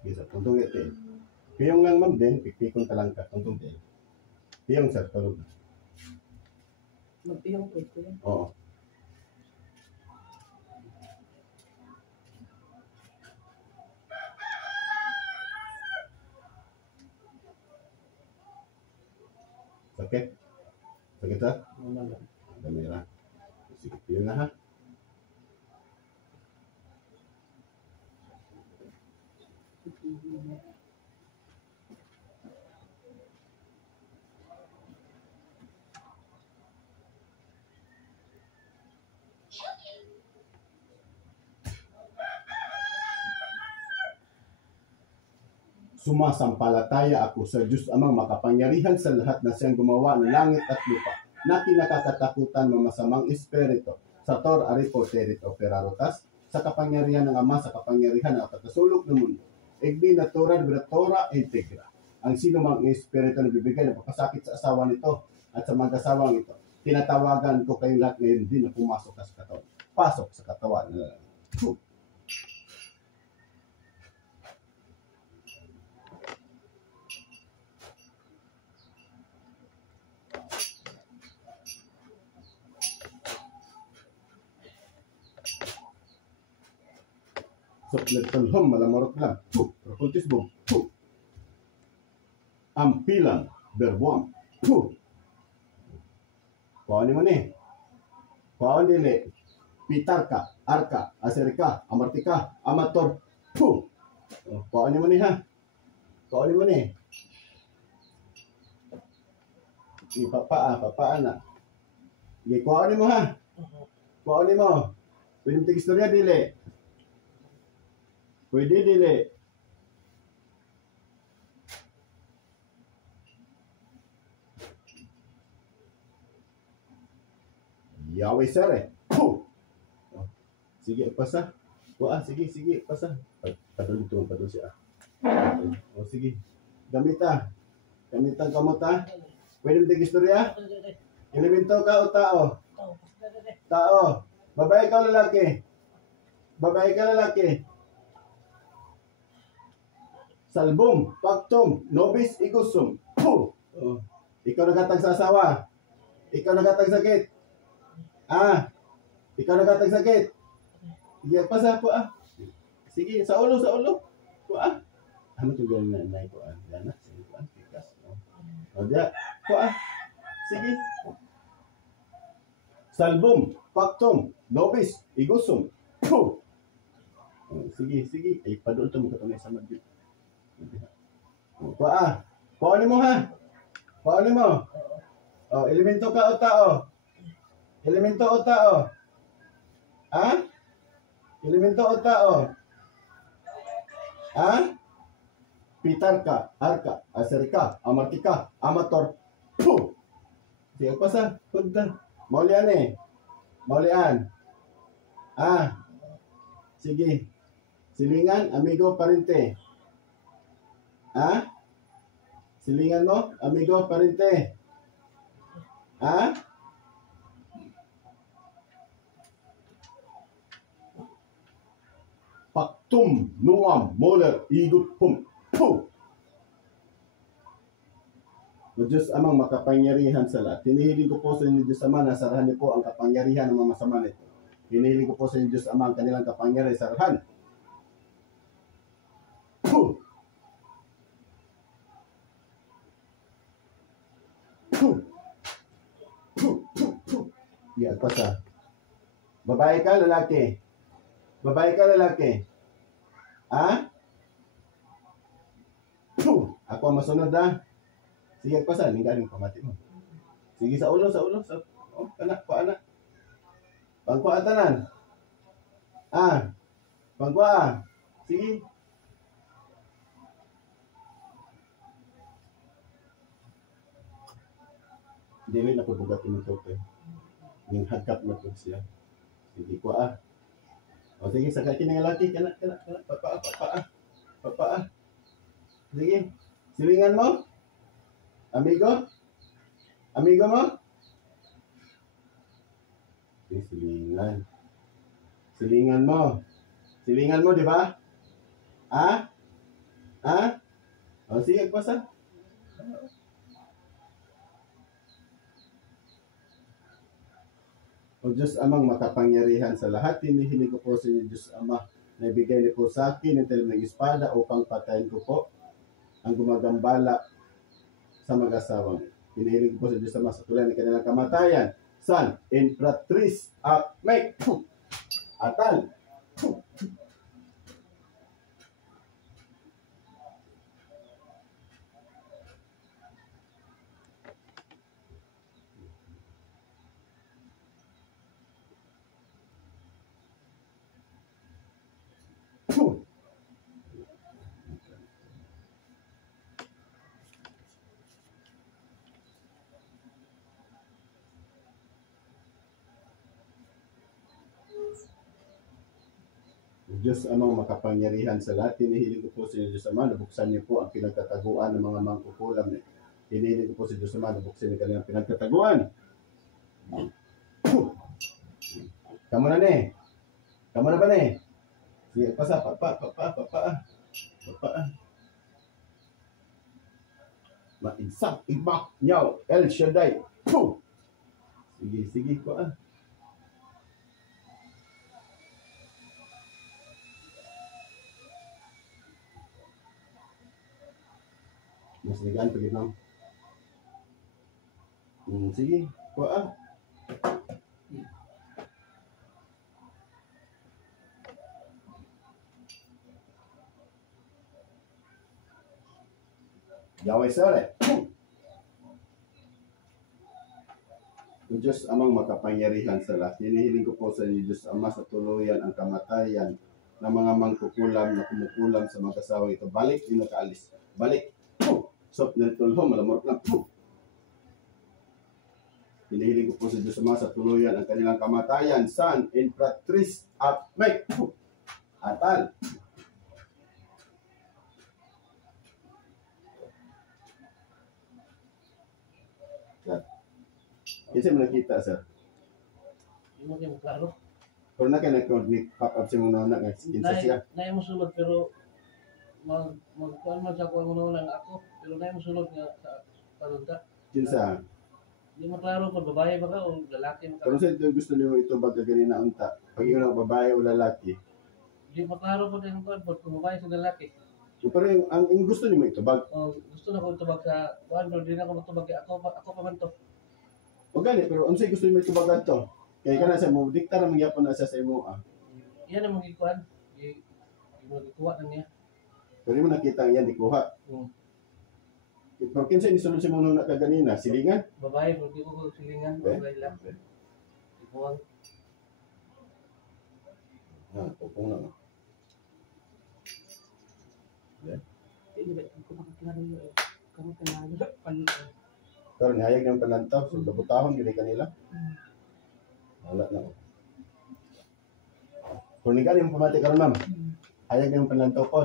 Bisa, tungtong ito. Piyong lang ma'am din, pikpikon ka lang ka, tungtong ito. Piyong sir, tulog. Magpiyong po ito yan. Oo. Sakit? Sakit sir? Damira. Sige, piyong na ha. Sumasampalataya ako sa Diyos Amang makapangyarihan sa lahat na siyang gumawa ng langit at lupa, na kinakatakutan ng masamang espiritu, sa tor aripo terit operarotas, sa kapangyarihan ng Ama, sa kapangyarihan ng katasulok ng mundo, igbi natural biratora integra. Ang sino mang espiritu na bibigay ng pagkasakit sa asawa nito at sa mag-asawang ito, tinatawagan ko kayong lahat ngayon din na pumasok sa katawan. Pasok sa katawan. Sukletulhom malamarot lang. Rakuntis bom. Ampilan berbuam. Paano mo ni? Paano nili? Pitarka, arka, aserika, amartika, amator. Paano mo ni ha? Paano mo ni? Papaan na. Paano mo ha? Paano mo? Pwede mo istorya dili. Pwede dili. Yahweh sir eh. Sige, pasa. Sige, pasa. Padulong siya. Sige. Gamitan kamot ha. Pwede mo istorya? Elemento ka o tao? Tao. Babae ka o lalaki? Babae ka lalaki? Salbum, paktum, nobis, igusum. Ikaw nagatag sa asawa. Ikaw nagatag sakit. Ikaw nagatag sakit. Sige, pasa po Sige, sa ulo. Po Ano ito gawin na po Yana, sige po Pikas. Diya, po Sige. Salbum, paktum, nobis, igusum. Sige. Ay, padul ito mo katunay sa madyo. Paano mo ha? Paano mo? Elemento ka o tao? Elemento o tao? Elemento o tao? Pitarka, arka, aserika, amartika, amator. Sige pa sa punta. Maulian eh. Maulian. Sige. Silingan, amigo, parente. Silingan mo, amigo, parente. Paktum, nuam, moler, igut, pum. O Diyos Amang makapangyarihan sa lahat. Hinihiling ko po sa inyo, Diyos Ama, nasarahan niyo po ang kapangyarihan ng mga masama nito. Hinihiling ko po sa inyo, Diyos Ama, ang kanilang kapangyarihan, sarahan. Yan, pasa. Babae ka, lalaki? Babae ka, lalaki? Ako ang masunod Sige, pasa, ninggaling pamati mo. Sige, sa ulo. Kanak, paana. Pangkwa tanan. Pangkwa. Sige. Dili na ko bugat mo to. Yung hagkap na po siya. Sige, kwa sige, sakay kini nga laki. Kanak, papa. Sige. Silingan mo? Amigo mo? Silingan mo, di ba? Ha? O sige, pasa. O Diyos Amang makapangyarihan sa lahat, hinihiling ko po sa inyo, Diyos Ama, na ibigay niyo po sa akin ng talim ng espada upang patayin ko po ang gumagambala sa mag-asawang. Hinihiling ko po sa Diyos Ama sa tulad ng kanilang kamatayan. Son, Imperatrice, make, atal. Diyos Amang makapangyarihan sa lahat, hinihiling ko po sa inyo, Diyos Ama, nabuksan niyo po ang pinagkataguan ng mga mangkukulam. Hinihiling ko po sa Diyos Ama, nabuksan niyo kanilang pinagkataguan. Kamu na ne? Kamu na ba ne? Sige, pasa, papa. Maigsak, ibak, nyaw, El Shaddai. Sige po . Mas ligaan pagit lang. Sige po . Yahweh sore. O Diyos Amang makapangyarihan sa lahat, hinihiling ko po sa inyo, Diyos Ama, sa tuluyan ang kamatayan ng mga mangkukulam na kumukulam sa mag-asawang ito. Balik, yung nakaalis. Balik. Sop na tulhom, malamorot na. Hinihiling ko po sa Diyos Ama sa tuluyan ang kanilang kamatayan. Son, Imperatrice, make, atal. Kasi mo nakita, sir. Hindi mo kayo klaro. Pero na kayo nag-pop up siya muna na kinsa siya. Naya mo sulod pero magkuhan man sa kuha mo na ako. Pero naya mo sulod nga sa panunta. Kinsa. Hindi mo klaro kung babae ba ka o lalaki ba ka. Pero sa ito gusto niyo ito baga ganina unta. Pag yun ang babae o lalaki. Hindi mo klaro kung yung kuhan kung babae sa lalaki. Pero ang gusto niyo ito bag. O gusto na ko tubag sa kuhan pero di na ako matubag. Ako pa man to. O gani, pero unsay gusto niyo ito baga to? Kaya ka na sa mo, dikta na magyapon na sa imo . Iyan ang mga kuhan. Hindi mo nagkuha na niya. Pero mo nakita ang yan, di kuha. Pero kinsa ni sunod si muna na kaganina, silingan? Babae, pero di ko silingan. Babae lang. Ikuhan. Pupong na. Hindi ba ko makiklaro yun. Kamu kenal. Pero nihayag ng panantaw, so labutahon gini kanila. Wala na. Kung ni galing pamati karon ma'am. Hayag ng panantaw po.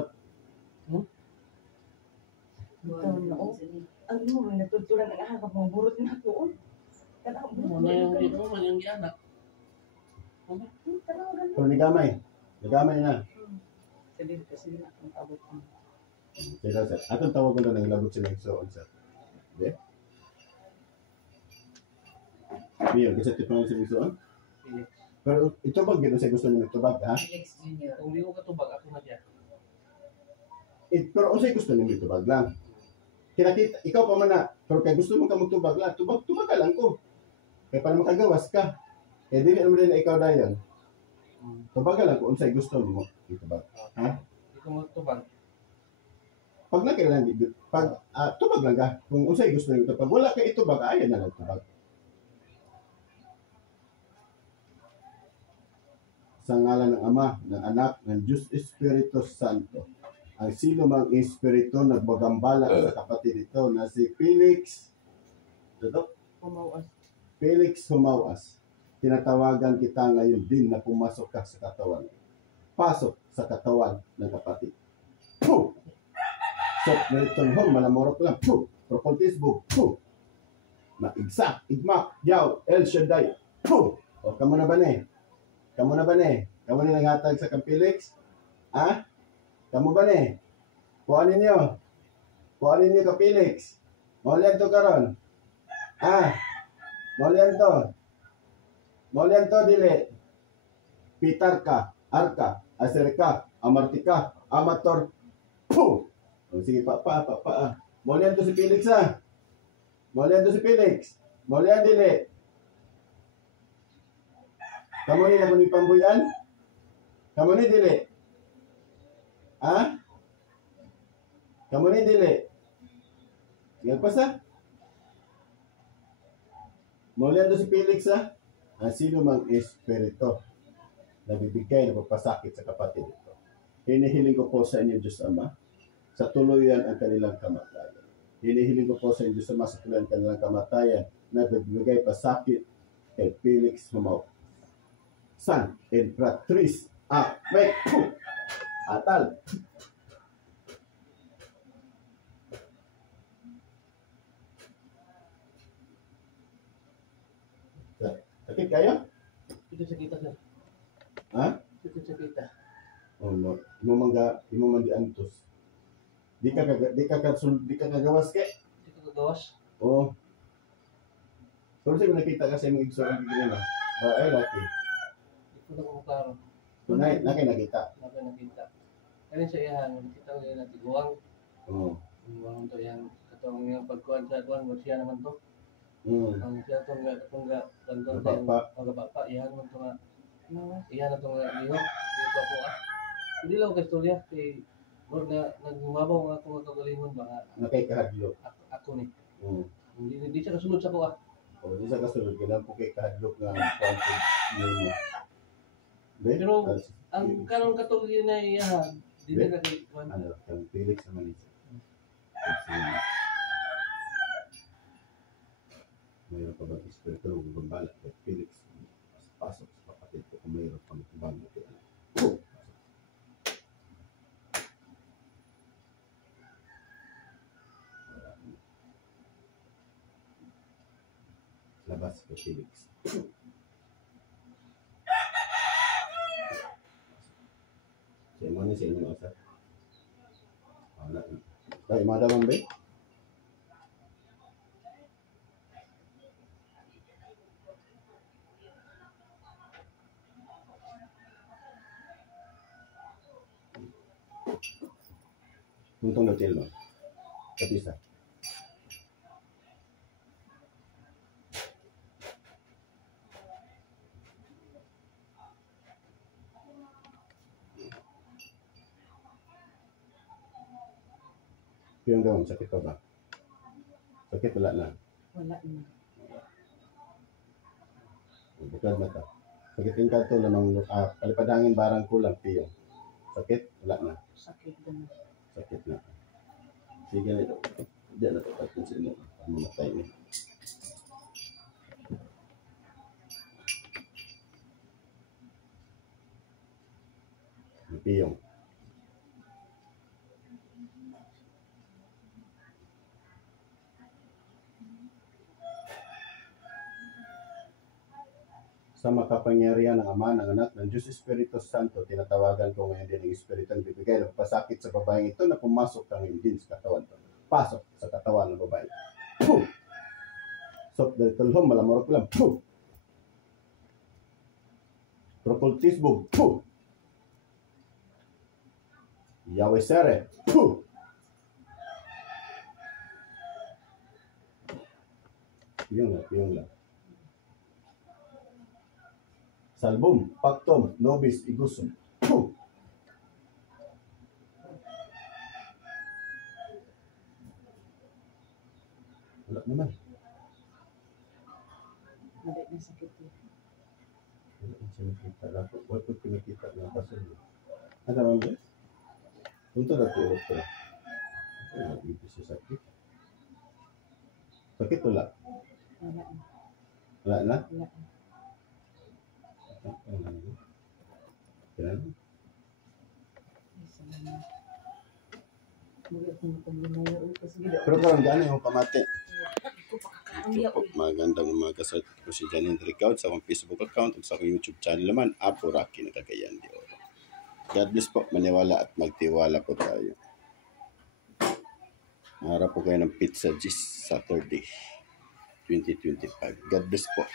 Ang imo man natultulan ang ahang kapag burot na ko. Kana Mo na yung dito mo yung gianak. Kung ni gamay. Nagamay na. Sabi kasi na ang abot ko. Kaya sir, atong tawag ko na ng labot sila igsoon sir. Okay? Biyo, kasi tipang sila igsoon? Felix. Pero ito bag, gano'n siya gusto niyo itubag, ha? Felix Jr. Kung di ko katubag, ako na siya. Pero unsay gusto niyo itubag lang? Kinakita, ikaw pa man na, pero kaya gusto mo ka magtubag lang, tubag ka lang ko. Kaya para makagawas ka. Kaya dili naman din na ikaw dayan. Tubag ka lang kung unsay gusto mo itubag. Ha? Di ko matubag. Pag nakailan, tubag lang ka. Kung unsay gusto niyo itubag, wala ka itubag, ayan na lang tubag. Sa ngalan ng Ama, ng Anak, ng Diyos Espiritu Santo. Ang sino mang espiritu nagbagambala sa kapatid ito na si Felix, Pumawas. Felix Humawas. Tinatawagan kita ngayon din na pumasok ka sa katawan. Pasok sa katawan ng kapatid. Puh! Sok na itong home, malamorot lang. Puh! Propontisbo. Puh! Maigsak, igmak, yaw, El Shaddai. Puh! O, kamo na ba ne? Kamo na ba ne? Kamo ni nanghatag sa kang Felix? Ha? Kamo ba ne? Kuhanin niyo. Kuhanin niyo ka Felix. Maulian to karon. Maulian to. Maulian to dili. Pitar ka, arka, aserka, amartika, amator. Puh! Sige pa. Maulian to si Felix ha. Maulian to si Felix. Maulian dili. Kamu ni ako ni pambuyan? Kamu ni dili. Kamu ni dili. Yan pa sa? Maulian to si Felix ha. Ang sino mang espiritu na bibigay na pagpasakit sa kapatid ito. Hinihiling ko po sa inyo, Diyos Ama, sa tuluyan ang kanilang kamatayan. Hinihiling ko po sa inyo, Diyos Ama, sa tuluyan ang kanilang kamatayan na bibigay pasakit kay Felix Humaw. San, Emperatriz, Amen. Atal. Sakit kayo? Ito sa kita, sir. Ha? Ito sa kita. Oh, no. Imo man di antos. Di ka kagawas kay. Hindi ko gagawas. Oh. Pero siya nakita kasi yung igsoon ng ginala. Ay, laki. Hindi ko na kumukaro. Tunay, nakita. Nakita. Kaya sa iyan, nakita ko yung natiguang. Oo. Guwang to yan. Katong yung pagkuhan sa kuhan, siya naman to. Ang siya itong ganton sa yung magabapa. Iyan naman to nga. Iyan na to nga lihok. Dito ako Hindi lang ako kastorya. Kay Lord na nagmabaw nga ako nga kagalingon ba. Nakikahadlok. Ako ni. Hindi siya kasunod sa ko O, di sa kasunod, kailan po kay kahadlok na content ninyo. Pero, ang kanong katong na iyahan, di na kay Juan. Ano, yung Felix naman isa. Mayroon pa ba espiritu ng bambala kay Felix? Pasok sa kapatid ko kung mayroon pang bambala kay ano. Labas kay Felix. Sa imo ni sa inyo asa. Wala. Dai madam ba? Untong hotel no. Kapisa. Yung daw, sakit pa ba? Sakit wala na. Wala na. Bukad na ta. Sakitin ka to lamang palipadangin barang kulang piyo. Sakit wala na. Sakit na. Sakit na. Sige na ito. Diyan na ito. Tapos sino. Mamatay niya. Piyong. Sa makapangyarihan ng Ama, ng Anak, ng Diyos Espiritu Santo, tinatawagan ko ngayon din ang Espiritu ng bibigay ng pasakit sa babaeng ito na pumasok kang hindi sa katawan. Pasok sa katawan ng babae. Puh! Sok dari tulhom, malamorok lang. Puh! Propultisbog. Puh! Yahweh Sere. Puh! Yung lang. Salbum, Pactum, Nobis, Igusum. Puh! Wala naman. Wala na sakit yun. Wala na siya nakita. Wala po pinakita ng pasunod. Ano naman ba? Punta na po ulit ko. Ay, dito siya sakit. Sakit wala? Wala na. Wala na? Wala na. Kailan? Isa na. Muli ako napag-lumayo. Pero parang gano'n yung pamati. Ako pa kakakangya. Magandang umaga sa ko si Janine Ricaud sa akong Facebook account at sa akong YouTube channel naman, Apo Rocky na Cagayan de Oro. God bless po, maniwala at magtiwala po tayo. Harap po kayo ng Pizza Gist Saturday 2025. God bless po.